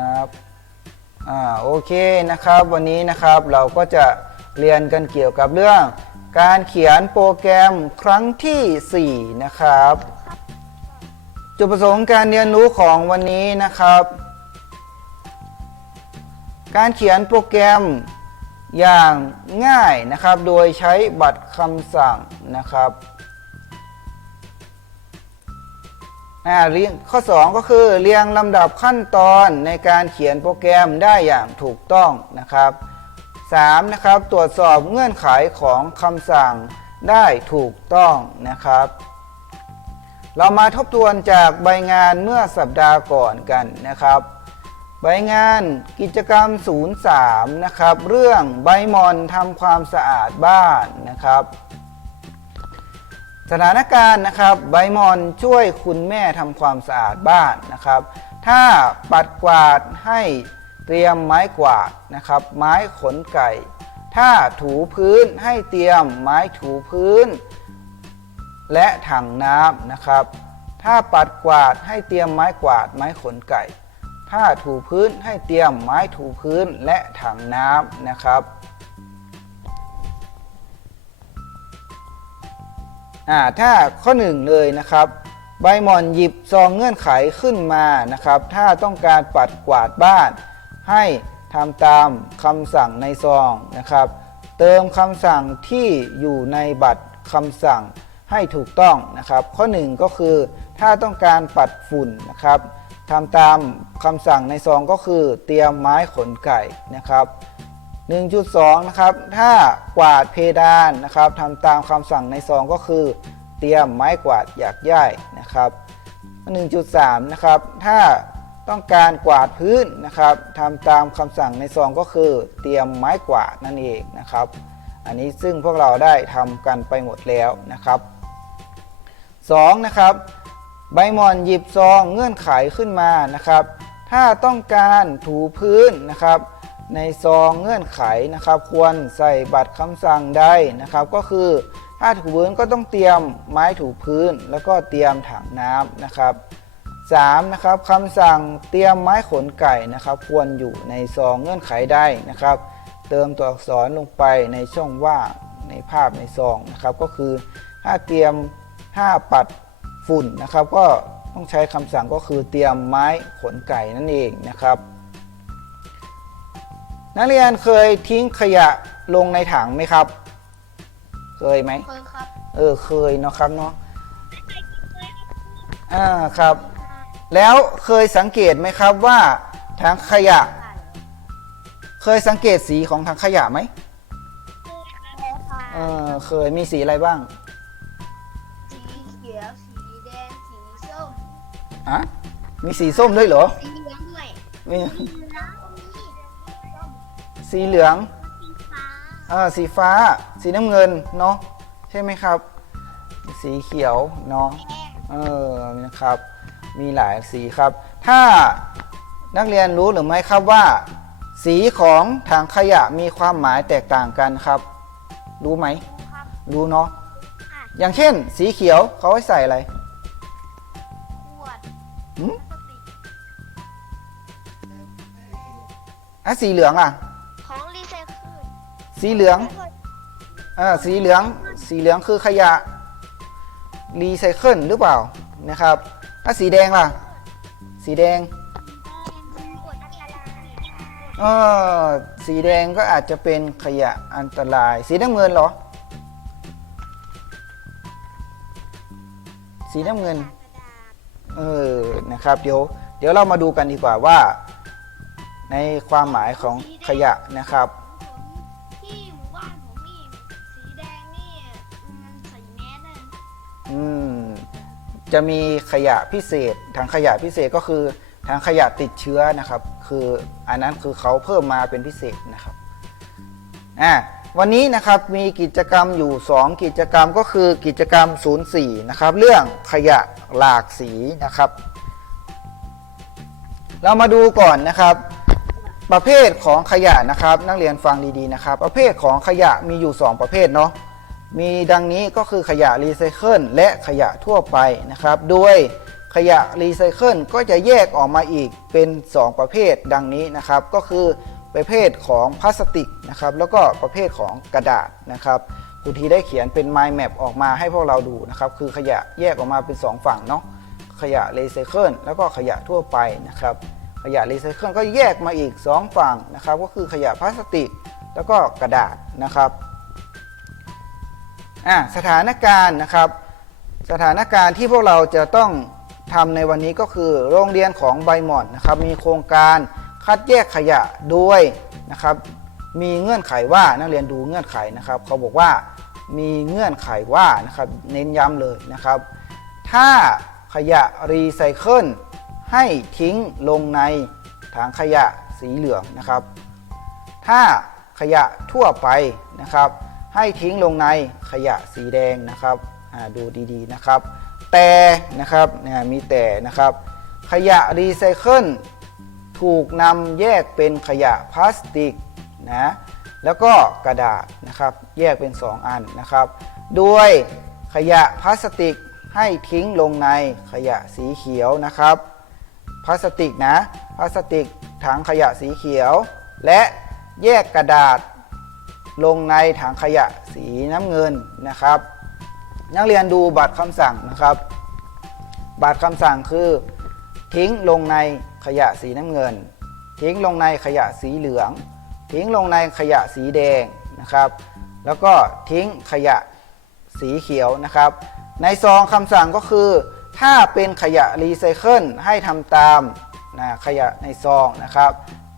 ครับอ่าโอเคนะครับวันนี้นะครับเราก็จะเรียนกันเกี่ยวกับเรื่อง การเขียนโปรแกรมครั้งทีสี่ 4 นะครับ จุดประสงค์การเรียนรู้ของวันนี้นะครับ การเขียนโปรแกรมอย่างง่ายนะครับ โดยใช้บัตรคำสั่งนะครับ เรียงข้อ 2 ก็คือเรียงลำดับขั้นตอนในการเขียนโปรแกรมได้อย่างถูกต้องนะครับ 3. นะครับตรวจสอบเงื่อนไขของคำสั่งได้ถูกต้องนะครับ เรามาทบทวนจากใบงานเมื่อสัปดาห์ก่อนกันนะครับ ใบงานกิจกรรม 03 นะครับ เรื่องใบมอนทำความสะอาดบ้านนะครับ สถานการณ์นะครับใบมอนช่วยคุณแม่ทำความสะอาดบ้านนะครับ ถ้าปัดกวาดให้เตรียมไม้กวาดนะครับ ไม้ขนไก่ ถ้าถูพื้นให้เตรียมไม้ถูพื้น และถังน้ำนะครับ ถ้าปัดกวาดให้เตรียมไม้กวาดไม้ขนไก่ ถ้าถูพื้นให้เตรียมไม้ถูพื้นและถังน้ำนะครับ อ่าถ้าข้อหนึ่งเลยนะครับ ใบหมอนหยิบซองเงื่อนไขขึ้นมานะครับ ถ้าต้องการปัดกวาดบ้าน ให้ทำตามคำสั่งในซองนะครับ เติมคำสั่งที่อยู่ในบัตรคำสั่งให้ถูกต้องนะครับ ข้อ 1 ก็คือ ถ้าต้องการปัดฝุ่นนะครับทำตามคำสั่งในซองก็คือ เตรียมไม้ขนไก่นะครับ 1.2 นะครับ ถ้ากวาดเพดานนะครับทำตามคำสั่งในซองก็คือ เตรียมไม้กวาดหยากย่ายนะครับ 1.3 นะครับ ถ้าต้องการกวาดพื้นนะครับทำตามคำสั่งในซองก็คือ เตรียมไม้กวาดนั่นเองนะครับ อันนี้ซึ่งพวกเราได้ทำกันไปหมดแล้วนะครับ 2. นะครับ ใบหมอนหยิบซองเงื่อนไขขึ้นมานะครับ ถ้าต้องการถูพื้นนะครับ ในซองเงื่อนไขนะครับ ควรใส่บัตรคำสั่งใดนะครับ ก็คือถ้าถูพื้นก็ต้องเตรียมไม้ถูพื้น แล้วก็เตรียมถังน้ำนะครับ 3. นะครับคำสั่งเตรียมไม้ขนไก่นะครับ ควรอยู่ในซองเงื่อนไขใดนะครับ เติมตัวอักษรลงไปในช่องว่างในภาพในซองนะครับ ก็คือถ้าเตรียมถ้าปัดฝุ่นนะครับ ก็ต้องใช้คำสั่งก็คือเตรียมไม้ขนไก่นั่นเองนะครับ นักเรียนเคยทิ้งขยะลงในถังไหมครับ เคยไหม เคยครับ เออเคยเนาะครับเนาะอ่าครับ แล้วเคยสังเกตไหมครับว่าถังขยะ เคยสังเกตสีของถังขยะไหมเออเคยมีสีอะไรบ้าง สีเขียว สีแดง สีส้มอะมีสีส้มด้วยเหรอ สีเหลืองด้วยมีสีเหลืองส้ม สีเหลืองสีฟ้าเออสีฟ้า สีน้ำเงินเนาะใช่ไหมครับ สีเขียวเนาะแดงเออนะครับ มีหลายสีครับ ถ้านักเรียนรู้หรือไม่ครับว่า สีของถังขยะมีความหมายแตกต่างกันครับ รู้ไหมครับรู้เนาะค่ะอย่างเช่น สีเขียวเขาไว้ใส่อะไรขวดหืมพลาสติกอะสีเหลืองอะ สีเหลืองอ่าสีเหลืองสีเหลืองคือขยะรีไซเคิลหรือเปล่านะครับถ้าสีแดงล่ะ สีแดงอันตรายเออสีแดงก็อาจจะเป็นขยะอันตราย สีน้ำเงินเหรอ สีน้ำเงินเออนะครับเดี๋ยวเดี๋ยวเรามาดูกันดีกว่าว่า ในความหมายของขยะนะครับ จะมีขยะพิเศษถังขยะพิเศษก็คือถังขยะติดเชื้อนะครับ คืออันนั้นคือเขาเพิ่มมาเป็นพิเศษนะครับอ่าวันนี้นะครับมีกิจกรรมอยู่ 2 กิจกรรมก็คือกิจกรรม 04 นะครับ เรื่องขยะหลากสีนะครับ เรามาดูก่อนนะครับ ประเภทของขยะนะครับ นักเรียนฟังดีๆนะครับ ประเภทของขยะมีอยู่ 2 ประเภทเนาะ มีดังนี้ก็คือขยะรีไซเคิลและขยะทั่วไปนะครับ โดยขยะรีไซเคิลก็จะแยกออกมาอีกเป็น 2 ประเภทดังนี้นะครับ ก็คือประเภทของพลาสติกนะครับ แล้วก็ประเภทของกระดาษนะครับครูทีได้เขียนเป็น mind map ออกมาให้พวกเราดูนะครับ คือขยะแยกออกมาเป็น 2 ฝั่งเนาะขยะรีไซเคิลแล้วก็ขยะทั่วไปนะครับ ขยะรีไซเคิลก็แยกมาอีก 2 ฝั่งนะครับ ก็คือขยะพลาสติก แล้วก็กระดาษนะครับ อะสถานการณ์นะครับ สถานการณ์ที่พวกเราจะต้องทำในวันนี้ก็คือโรงเรียนของไบมอนนะครับ มีโครงการคัดแยกขยะด้วยนะครับ มีเงื่อนไขว่านักเรียนดูเงื่อนไขนะครับ เขาบอกว่ามีเงื่อนไขว่านะครับเน้นย้ำเลยนะครับ ถ้าขยะรีไซเคิลให้ทิ้งลงในถังขยะสีเหลืองนะครับ ถ้าขยะทั่วไปนะครับ ให้ทิ้งลงในขยะสีแดงนะครับดูดีๆนะครับ แต่นะครับเนี่ยมีแต่นะครับ ขยะรีไซเคิลถูกนำแยกเป็นขยะพลาสติกนะแล้วก็กระดาษนะครับแยกเป็น 2 อันนะครับโดยขยะพลาสติกให้ทิ้งลงในขยะสีเขียวนะครับ พลาสติกนะพลาสติกถังขยะสีเขียว และแยกกระดาษ ลงในถังขยะสีน้ำเงินนะครับ นักเรียนดูบัตรคำสั่งนะครับ บัตรคำสั่งคือ ทิ้งลงในขยะสีน้ำเงิน ทิ้งลงในขยะสีเหลือง ทิ้งลงในขยะสีแดงนะครับ แล้วก็ทิ้งขยะสีเขียวนะครับ ในซองคำสั่งก็คือ ถ้าเป็นขยะรีไซเคิลให้ทำตามนะขยะในซองนะครับ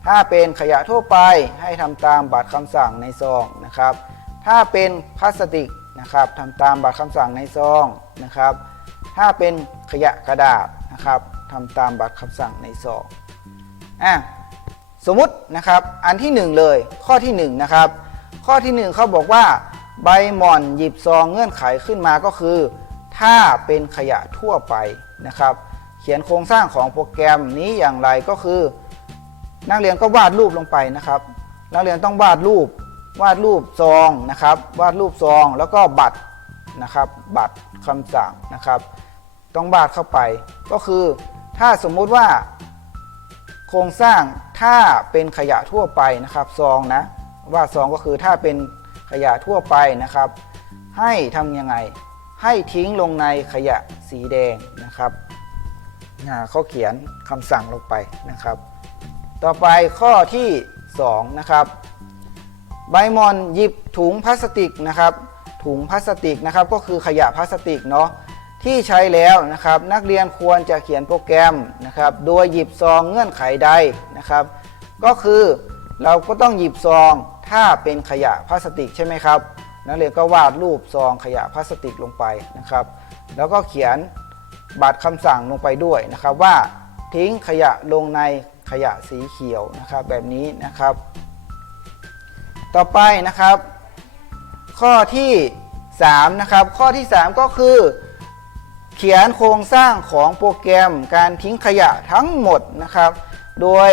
ถ้าเป็นขยะทั่วไปให้ทำตามบัตรคำสั่งในซองนะครับ ถ้าเป็นพลาสติกนะครับทำตามบัตรคำสั่งในซองนะครับ ถ้าเป็นขยะกระดาษนะครับทำตามบัตรคำสั่งในซองอะสมมุตินะครับ อันที่หนึ่งเลย ข้อที่หนึ่งนะครับ ข้อที่หนึ่งเขาบอกว่าใบหม่อนหยิบซองเงื่อนไขขึ้นมาก็คือ ถ้าเป็นขยะทั่วไปนะครับ เขียนโครงสร้างของโปรแกรมนี้อย่างไรก็คือ นักเรียนก็วาดรูปลงไปนะครับ นักเรียนต้องวาดรูปวาดรูปซองนะครับ วาดรูปซองแล้วก็บัตรนะครับ บัตรคำสั่งนะครับ ต้องวาดเข้าไป ก็คือถ้าสมมุติว่า โครงสร้างถ้าเป็นขยะทั่วไปนะครับซองนะวาดซองก็คือถ้าเป็นขยะทั่วไปนะครับ ให้ทำยังไงให้ทิ้งลงในขยะสีแดงนะครับเขาเขียนคำสั่งลงไปนะครับ ต่อไปข้อที่ 2 นะครับ ใบมอนหยิบถุงพลาสติกนะครับ ถุงพลาสติกนะครับ ก็คือขยะพลาสติกเนาะที่ใช้แล้วนะครับ นักเรียนควรจะเขียนโปรแกรมนะครับ โดยหยิบซองเงื่อนไขใดนะครับ ก็คือเราก็ต้องหยิบซองถ้าเป็นขยะพลาสติกใช่ไหมครับ นักเรียนก็วาดรูปซองขยะพลาสติกลงไปนะครับ แล้วก็เขียนบัตรคำสั่งลงไปด้วยนะครับว่าทิ้งขยะลงใน ขยะสีเขียวนะครับแบบนี้นะครับ ต่อไปนะครับ ข้อที่3นะครับข้อที่ 3 ก็คือ เขียนโครงสร้างของโปรแกรมการทิ้งขยะทั้งหมดนะครับ โดย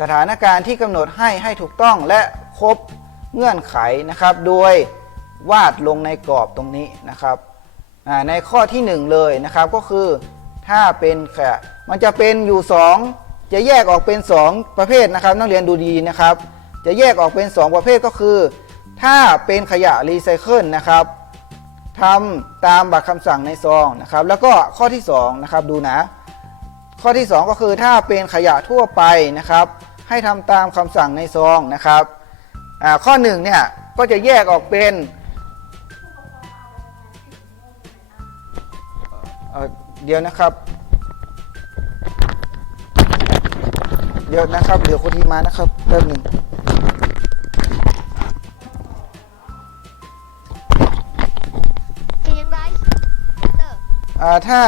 สถานการณ์ที่กำหนดให้ให้ถูกต้องและครบเงื่อนไขนะครับ โดยวาดลงในกรอบตรงนี้นะครับในข้อที่ 1 เลยนะครับก็คือถ้าเป็นขยะมันจะเป็นอยู่ 2 จะแยกออกเป็น 2 ประเภทนะครับ นักเรียนดูดีนะครับ จะแยกออกเป็น 2 ประเภทก็คือ ถ้าเป็นขยะรีไซเคิลนะครับทำตามบัตรคำสั่งในซองนะครับ แล้วก็ข้อที่2นะครับดูนะ ข้อที่ 2 ก็คือถ้าเป็นขยะทั่วไปนะครับ ให้ทำตามคำสั่งในซองนะครับอ่าข้อ1เนี่ยก็จะแยกออกเป็นเเดี๋ยวนะครับ ดี๋ยวนะครับเดี๋ยวคุณทีมานะครับแป๊บหนึ่งเพียงไรเตอร์อ่าถ้า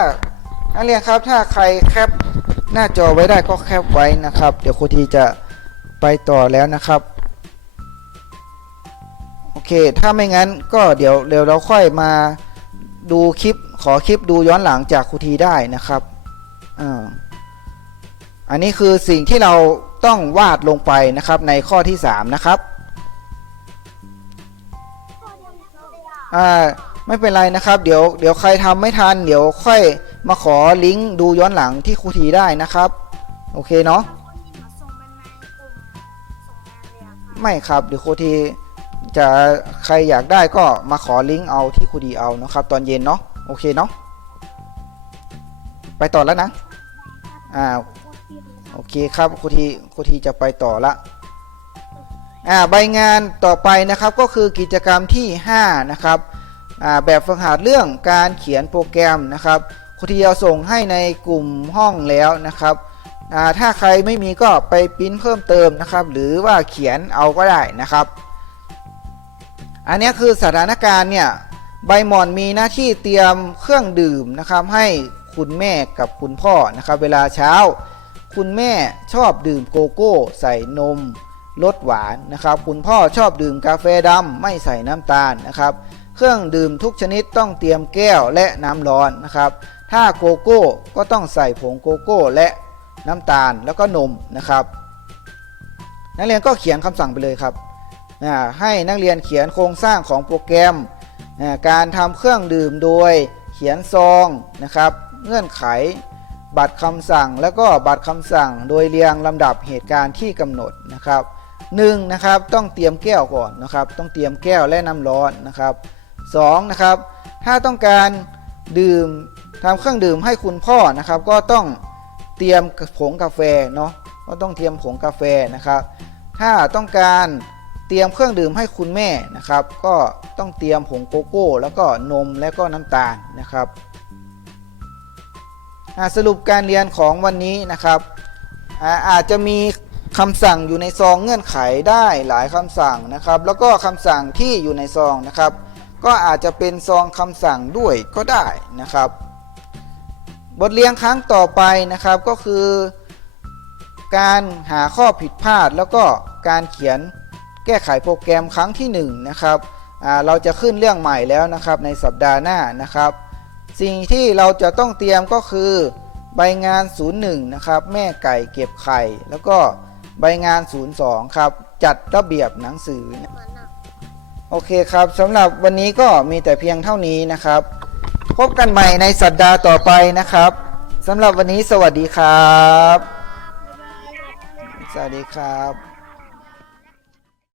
นักเรียนครับถ้าใครแคปหน้าจอไว้ได้ก็แคปไว้นะครับ เดี๋ยวครูทีจะไปต่อแล้วนะครับ โอเค ถ้าไม่งั้นก็เดี๋ยวเดี๋ยวเราค่อยมาดูคลิปขอคลิปดูย้อนหลังจากครูทีได้นะครับอ่า อันนี้คือสิ่งที่เราต้องวาดลงไปนะครับในข้อที่ 3 นะครับอ่าไม่เป็นไรนะครับ เดี๋ยวเดี๋ยวใครทำไม่ทัน เดี๋ยวค่อยมาขอลิงก์ดูย้อนหลังที่ครูทีได้นะครับ โอเคเนาะไม่ครับเดี๋ยวครูทีจะใครอยากได้ก็มาขอลิงก์เอาที่ครูดีเอานะครับ ตอนเย็นเนาะโอเคเนาะไปต่อแล้วนะอ่า โอเคครับครูทีครูทีจะไปต่อละอ่าใบงานต่อไปนะครับก็คือกิจกรรมที่ 5 นะครับอ่าแบบฝึกหัดเรื่องการเขียนโปรแกรมนะครับครูทีเอาส่งให้ในกลุ่มห้องแล้วนะครับอ่าถ้าใครไม่มีก็ไปปริ้นเพิ่มเติมนะครับ หรือว่าเขียนเอาก็ได้นะครับ อันนี้คือสถานการณ์เนี่ยใบหมอนมีหน้าที่เตรียมเครื่องดื่มนะครับให้คุณแม่กับคุณพ่อนะครับ เวลาเช้า คุณแม่ชอบดื่มโกโก้ใส่นมรสหวานนะครับ คุณพ่อชอบดื่มกาแฟดำไม่ใส่น้ำตาลนะครับ เครื่องดื่มทุกชนิดต้องเตรียมแก้วและน้ำร้อนนะครับ ถ้าโกโก้ก็ต้องใส่ผงโกโก้และน้ำตาลแล้วก็นมนะครับ นักเรียนก็เขียนคำสั่งไปเลยครับให้นักเรียนเขียนโครงสร้างของโปรแกรม การทำเครื่องดื่มโดยเขียนซองนะครับ เงื่อนไข บัตรคำสั่ง แล้วก็บัตรคำสั่งโดยเรียงลำดับเหตุการณ์ที่กำหนดนะครับหนึ่งนะครับต้องเตรียมแก้วก่อนนะครับ ต้องเตรียมแก้วและน้ำร้อนนะครับสองนะครับถ้าต้องการดื่มทำเครื่องดื่มให้คุณพ่อนะครับ ก็ต้องเตรียมผงกาแฟเนาะก็ต้องเตรียมผงกาแฟนะครับ ถ้าต้องการเตรียมเครื่องดื่มให้คุณแม่นะครับ ก็ต้องเตรียมผงโกโก้ แล้วก็นมและก็น้ำตาลนะครับ สรุปการเรียนของวันนี้นะครับอาจจะมีคำสั่งอยู่ในซองเงื่อนไขได้หลายคำสั่งนะครับ แล้วก็คำสั่งที่อยู่ในซองนะครับ ก็อาจจะเป็นซองคำสั่งด้วยก็ได้นะครับ บทเรียนครั้งต่อไปนะครับก็คือ การหาข้อผิดพลาด แล้วก็การเขียนแก้ไขโปรแกรมครั้งที่1นะครับเราจะขึ้นเรื่องใหม่แล้วนะครับในสัปดาห์หน้านะครับ สิ่งที่เราจะต้องเตรียมก็คือ ใบงาน 01 นะครับ แม่ไก่เก็บไข่ แล้วก็ใบงาน 02 ครับ จัดระเบียบหนังสือ โอเคครับสำหรับวันนี้ก็มีแต่เพียงเท่านี้นะครับ พบกันใหม่ในสัปดาห์ต่อไปนะครับสำหรับวันนี้สวัสดีครับ สวัสดีครับ